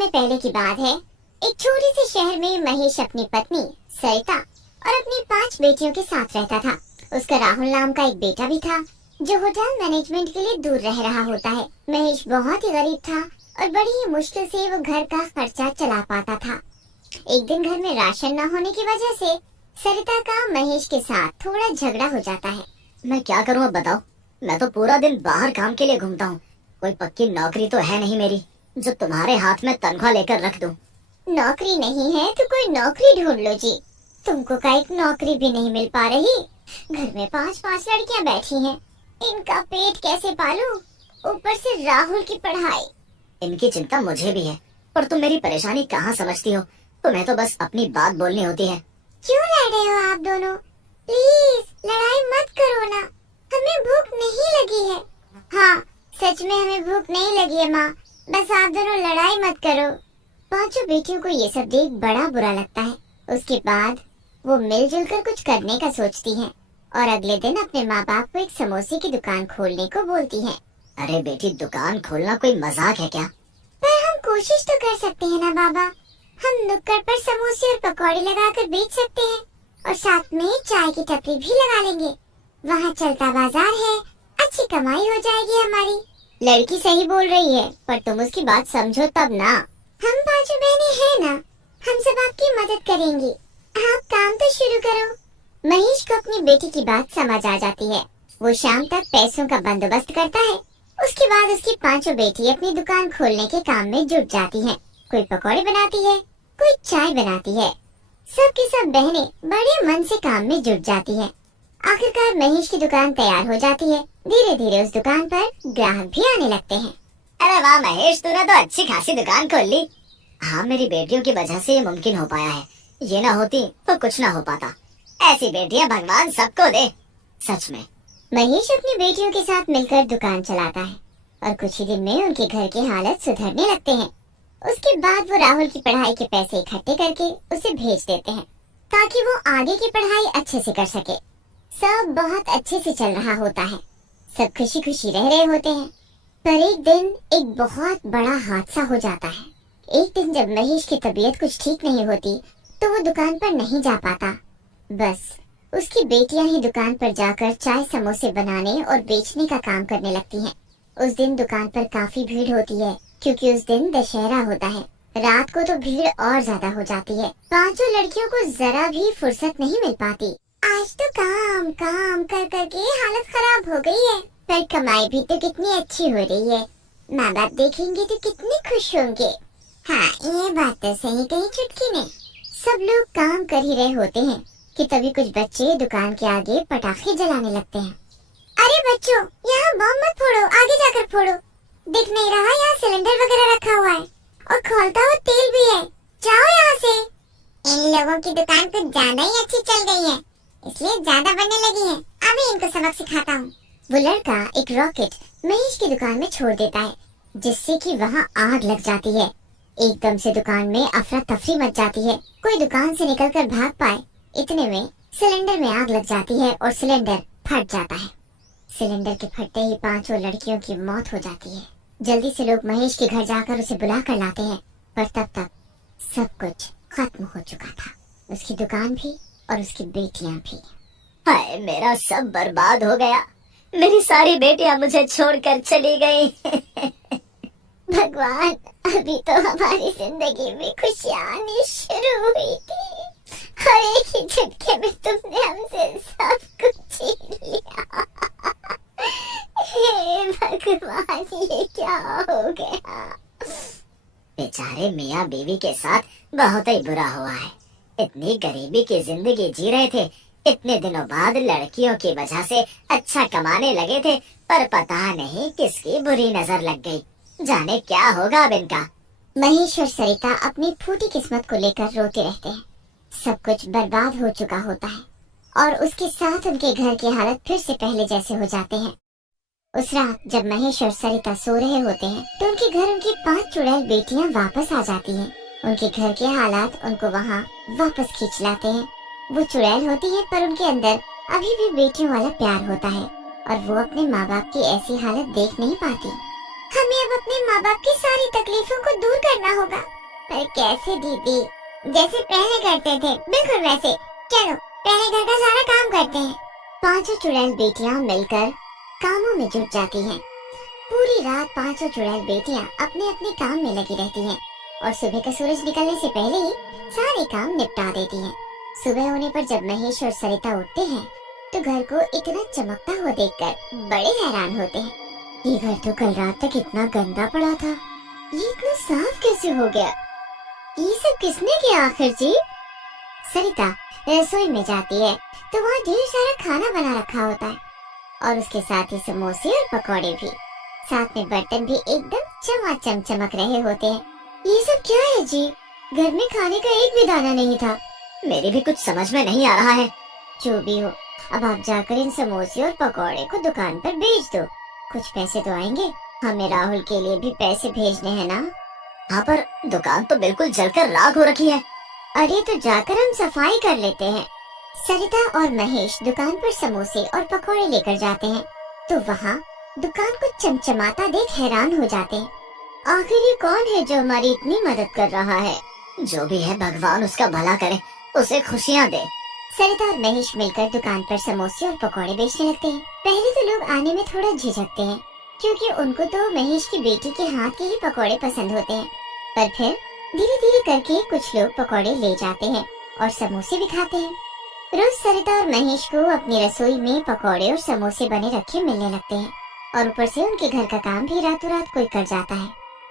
समय पहले की बात है। एक छोटे से शहर में महेश अपनी पत्नी सरिता और अपनी 5 बेटियों के साथ रहता था। उसका राहुल नाम का एक बेटा भी था जो होटल मैनेजमेंट के लिए दूर रह रहा होता है। महेश बहुत ही गरीब था और बड़ी ही मुश्किल से वो घर का खर्चा चला पाता था। एक दिन घर में राशन न होने की वजह से सरिता का महेश के साथ थोड़ा झगड़ा हो जाता है। मैं क्या करूँ अब बताओ। मैं तो पूरा दिन बाहर काम के लिए घूमता हूँ। कोई पक्की नौकरी तो है नहीं मेरी जो तुम्हारे हाथ में तनख्वाह लेकर रख दूं। नौकरी नहीं है तो कोई नौकरी ढूंढ लो जी। तुमको का एक नौकरी भी नहीं मिल पा रही। घर में 5-5 लड़कियां बैठी हैं। इनका पेट कैसे पालूं? ऊपर से राहुल की पढ़ाई। इनकी चिंता मुझे भी है, पर तुम मेरी परेशानी कहाँ समझती हो। तुम्हें तो बस अपनी बात बोलनी होती है। क्यों लड़ रहे हो आप दोनों? प्लीज लड़ाई मत करो ना। हमें भूख नहीं लगी है। हाँ, सच में हमें भूख नहीं लगी है माँ। बस आप दोनों लड़ाई मत करो। 5 बेटियों को ये सब देख बड़ा बुरा लगता है। उसके बाद वो मिलजुल कर कुछ करने का सोचती हैं और अगले दिन अपने माँ बाप को एक समोसे की दुकान खोलने को बोलती हैं। अरे बेटी, दुकान खोलना कोई मजाक है क्या? पर हम कोशिश तो कर सकते हैं ना बाबा। हम नुक्कड़ पर समोसे और पकौड़े लगाकर बेच सकते हैं और साथ में चाय की टपरी भी लगा लेंगे। वहाँ चलता बाजार है, अच्छी कमाई हो जाएगी हमारी। लड़की सही बोल रही है, पर तुम उसकी बात समझो तब ना। हम 5 बहनें हैं ना, हम सब आपकी मदद करेंगे। आप काम तो शुरू करो। महेश को अपनी बेटी की बात समझ आ जाती है। वो शाम तक पैसों का बंदोबस्त करता है। उसके बाद उसकी 5 बेटी अपनी दुकान खोलने के काम में जुट जाती हैं। कोई पकौड़े बनाती है, कोई चाय बनाती है। सब की सब बहनें बड़े मन से काम में जुट जाती हैं। आखिरकार महेश की दुकान तैयार हो जाती है। धीरे धीरे उस दुकान पर ग्राहक भी आने लगते हैं। अरे वाह महेश, तूने तो अच्छी खासी दुकान खोल ली। हाँ, मेरी बेटियों की वजह से ये मुमकिन हो पाया है। ये ना होती तो कुछ ना हो पाता। ऐसी बेटियां भगवान सबको दे। सच में महेश अपनी बेटियों के साथ मिलकर दुकान चलाता है और कुछ ही दिन में उनके घर की हालत सुधरने लगते हैं। उसके बाद वो राहुल की पढ़ाई के पैसे इकट्ठे करके उसे भेज देते हैं ताकि वो आगे की पढ़ाई अच्छे से कर सके। सब बहुत अच्छे से चल रहा होता है। सब खुशी खुशी रह रहे होते हैं। पर एक दिन एक बहुत बड़ा हादसा हो जाता है। एक दिन जब महेश की तबीयत कुछ ठीक नहीं होती तो वो दुकान पर नहीं जा पाता। बस उसकी बेटियां ही दुकान पर जाकर चाय समोसे बनाने और बेचने का काम करने लगती हैं। उस दिन दुकान पर काफी भीड़ होती है क्योंकि उस दिन दशहरा होता है। रात को तो भीड़ और ज्यादा हो जाती है। 5 लड़कियों को जरा भी फुर्सत नहीं मिल पाती। आज तो काम काम कर कर के हालत खराब हो गई है, पर कमाई भी तो कितनी अच्छी हो रही है। माँ बाप देखेंगे तो कितने खुश होंगे। हाँ, ये बात तो सही कही चुटकी ने। सब लोग काम कर ही रहे होते हैं कि तभी कुछ बच्चे दुकान के आगे पटाखे जलाने लगते हैं। अरे बच्चों, यहाँ बम मत फोड़ो, आगे जाकर फोड़ो। दिख नहीं रहा यहाँ सिलेंडर वगैरह रखा हुआ है और खोलता हुआ तेल भी है। जाओ यहाँ से। इन लोगों की दुकान कुछ ज्यादा ही अच्छी चल गई है, इसलिए ज्यादा बनने लगी है। अभी इनको सबक सिखाता हूँ। वो लड़का एक रॉकेट महेश की दुकान में छोड़ देता है जिससे कि वहाँ आग लग जाती है। एकदम से दुकान में अफरा तफरी मच जाती है। कोई दुकान से निकलकर भाग पाए इतने में सिलेंडर में आग लग जाती है और सिलेंडर फट जाता है। सिलेंडर के फटते ही 5 लड़कियों की मौत हो जाती है। जल्दी से लोग महेश के घर जाकर उसे बुला कर लाते हैं, पर तब तक सब कुछ खत्म हो चुका था। उसकी दुकान भी और उसकी बेटियां भी। हाय, मेरा सब बर्बाद हो गया। मेरी सारी बेटियां मुझे छोड़कर चली गई। भगवान, अभी तो हमारी जिंदगी में खुशियां आनी शुरू हुई थी और एक ही झटके में तुमने हमसे सब कुछ छीन लिया। हे भगवान, ये क्या हो गया? बेचारे मियाँ बीवी के साथ बहुत ही बुरा हुआ है। इतनी गरीबी की जिंदगी जी रहे थे। इतने दिनों बाद लड़कियों की वजह से अच्छा कमाने लगे थे, पर पता नहीं किसकी बुरी नजर लग गई। जाने क्या होगा अब इनका। महेश और सरिता अपनी फूटी किस्मत को लेकर रोते रहते हैं। सब कुछ बर्बाद हो चुका होता है और उसके साथ उनके घर की हालत फिर से पहले जैसे हो जाते हैं। उस रात जब महेश और सरिता सो रहे होते हैं तो उनके घर उनकी 5 चुड़ैल बेटियां वापस आ जाती हैं। उनके घर के हालात उनको वहाँ वापस खींच लाते हैं। वो चुड़ैल होती है पर उनके अंदर अभी भी बेटियों वाला प्यार होता है और वो अपने माँ बाप की ऐसी हालत देख नहीं पाती। हमें अब अपने माँ बाप की सारी तकलीफों को दूर करना होगा। पर कैसे दीदी? जैसे पहले करते थे, बिल्कुल वैसे। चलो पहले घर का सारा काम करते हैं। पांचों चुड़ैल बेटियां मिलकर कामों में जुट जाती हैं। पूरी रात पांचों चुड़ैल बेटियां अपने अपने काम में लगी रहती हैं और सुबह का सूरज निकलने से पहले ही सारे काम निपटा देती हैं। सुबह होने पर जब महेश और सरिता उठते हैं तो घर को इतना चमकता हुआ देखकर बड़े हैरान होते हैं। ये घर तो कल रात तक इतना गंदा पड़ा था, ये इतना साफ कैसे हो गया? ये सब किसने किया आखिर जी? सरिता रसोई में जाती है तो वहाँ ढेर सारा खाना बना रखा होता है और उसके साथ ही समोसे और पकौड़े भी। साथ में बर्तन भी एकदम चमाचम चमक रहे होते हैं। ये सब क्या है जी? घर में खाने का एक भी दाना नहीं था। मेरी भी कुछ समझ में नहीं आ रहा है। जो भी हो, अब आप जाकर इन समोसे और पकौड़े को दुकान पर बेच दो। कुछ पैसे तो आएंगे। हमें राहुल के लिए भी पैसे भेजने हैं ना। हाँ, पर दुकान तो बिल्कुल जलकर राख हो रखी है। अरे तो जाकर हम सफाई कर लेते हैं। सरिता और महेश दुकान पर समोसे और पकौड़े लेकर जाते हैं तो वहाँ दुकान को चमचमाता देख हैरान हो जाते हैं। आखिर ये कौन है जो हमारी इतनी मदद कर रहा है? जो भी है, भगवान उसका भला करे, उसे खुशियाँ दे। सरिता और महेश मिलकर दुकान पर समोसे और पकौड़े बेचने लगते हैं। पहले तो लोग आने में थोड़ा झिझकते हैं क्योंकि उनको तो महेश की बेटी के हाथ के ही पकौड़े पसंद होते हैं। पर फिर धीरे धीरे करके कुछ लोग पकौड़े ले जाते हैं और समोसे भी खाते हैं। रोज सरिता और महेश को अपनी रसोई में पकौड़े और समोसे बने रखे मिलने लगते हैं और ऊपर से उनके घर का काम भी रातों रात कोई कर जाता है।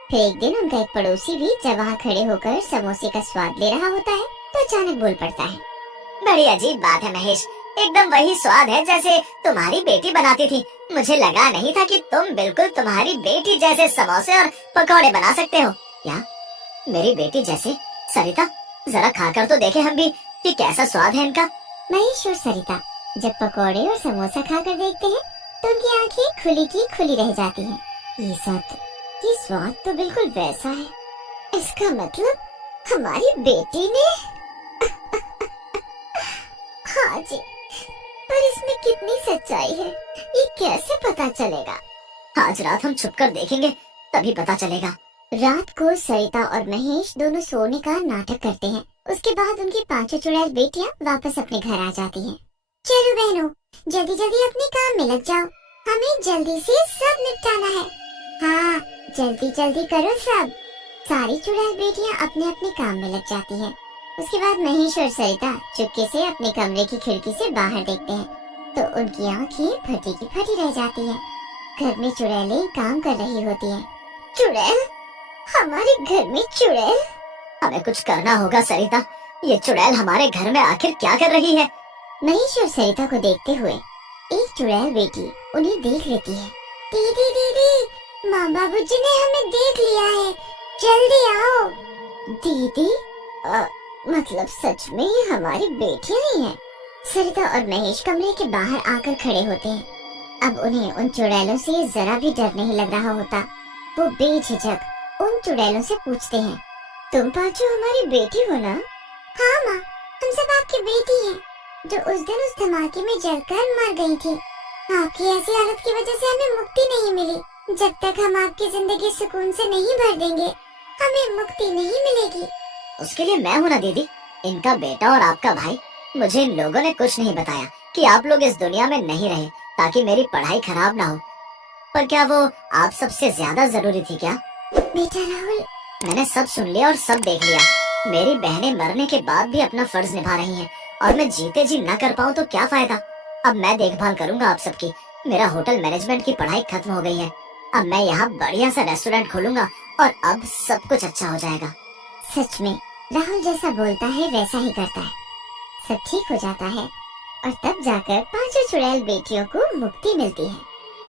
फिर एक दिन उनका एक पड़ोसी भी जब वहाँ खड़े होकर समोसे का स्वाद ले रहा होता है तो अचानक बोल पड़ता है। बड़ी अजीब बात है महेश, एकदम वही स्वाद है जैसे तुम्हारी बेटी बनाती थी। मुझे लगा नहीं था कि तुम बिल्कुल तुम्हारी बेटी जैसे समोसे और पकौड़े बना सकते हो। क्या मेरी बेटी जैसे? सरिता, जरा खाकर तो देखे हम भी कि कैसा स्वाद है इनका। महेश और सरिता जब पकौड़े और समोसा खाकर देखते हैं तो उनकी आंखें खुली की खुली रह जाती हैं। ये स्वाद तो बिल्कुल वैसा है। इसका मतलब हमारी बेटी ने हाँ जी, पर इसमें कितनी सच्चाई है ये कैसे पता चलेगा? आज रात हम छुपकर देखेंगे, तभी पता चलेगा। रात को सरिता और महेश दोनों सोने का नाटक करते हैं। उसके बाद उनकी पांचों चुड़ैल बेटियां वापस अपने घर आ जाती हैं। चलो बहनों, जल्दी जल्दी अपने काम में लग जाओ, हमें जल्दी से सब निपटाना है। हाँ, जल्दी जल्दी करो सब। सारी चुड़ैल बेटियां अपने अपने काम में लग जाती हैं। उसके बाद महेश और सरिता चुपके से अपने कमरे की खिड़की से बाहर देखते हैं तो उनकी आंखें फटी की फटी रह जाती हैं। घर में चुड़ैलें काम कर रही होती हैं। चुड़ैल? हमारे घर में चुड़ैल? हमें कुछ करना होगा सरिता, ये चुड़ैल हमारे घर में आखिर क्या कर रही है? महेश और सरिता को देखते हुए एक चुड़ैल बेटी उन्हें देख लेती है। दीदी दीदी, माँ बाबूजी ने हमें देख लिया है, जल्दी आओ। दीदी? मतलब सच में ये हमारी बेटियां ही हैं। सरिता और महेश कमरे के बाहर आकर खड़े होते हैं। अब उन्हें उन चुड़ैलों से जरा भी डर नहीं लग रहा होता। वो बेझिझक उन चुड़ैलों से पूछते हैं, तुम पांचों हमारी बेटी हो ना? हाँ माँ, हम सब आपकी बेटी हैं, जो उस दिन उस धमाके में जलकर मर गई थी। आपकी ऐसी हालत की वजह से हमें मुक्ति नहीं मिली। जब तक हम आपकी जिंदगी सुकून से नहीं भर देंगे, हमें मुक्ति नहीं मिलेगी। उसके लिए मैं हूँ ना दीदी, इनका बेटा और आपका भाई। मुझे इन लोगों ने कुछ नहीं बताया कि आप लोग इस दुनिया में नहीं रहे ताकि मेरी पढ़ाई खराब ना हो। पर क्या वो आप सबसे ज्यादा जरूरी थी क्या? बेटा राहुल, मैंने सब सुन लिया और सब देख लिया। मेरी बहनें मरने के बाद भी अपना फर्ज निभा रही हैं और मैं जीते जी न कर पाऊँ तो क्या फायदा। अब मैं देखभाल करूंगा आप सबकी। मेरा होटल मैनेजमेंट की पढ़ाई खत्म हो गई है। अब मैं यहाँ बढ़िया सा रेस्टोरेंट खोलूंगा और अब सब कुछ अच्छा हो जाएगा। सच में राहुल जैसा बोलता है वैसा ही करता है। सब ठीक हो जाता है और तब जाकर पांचों चुड़ैल बेटियों को मुक्ति मिलती है।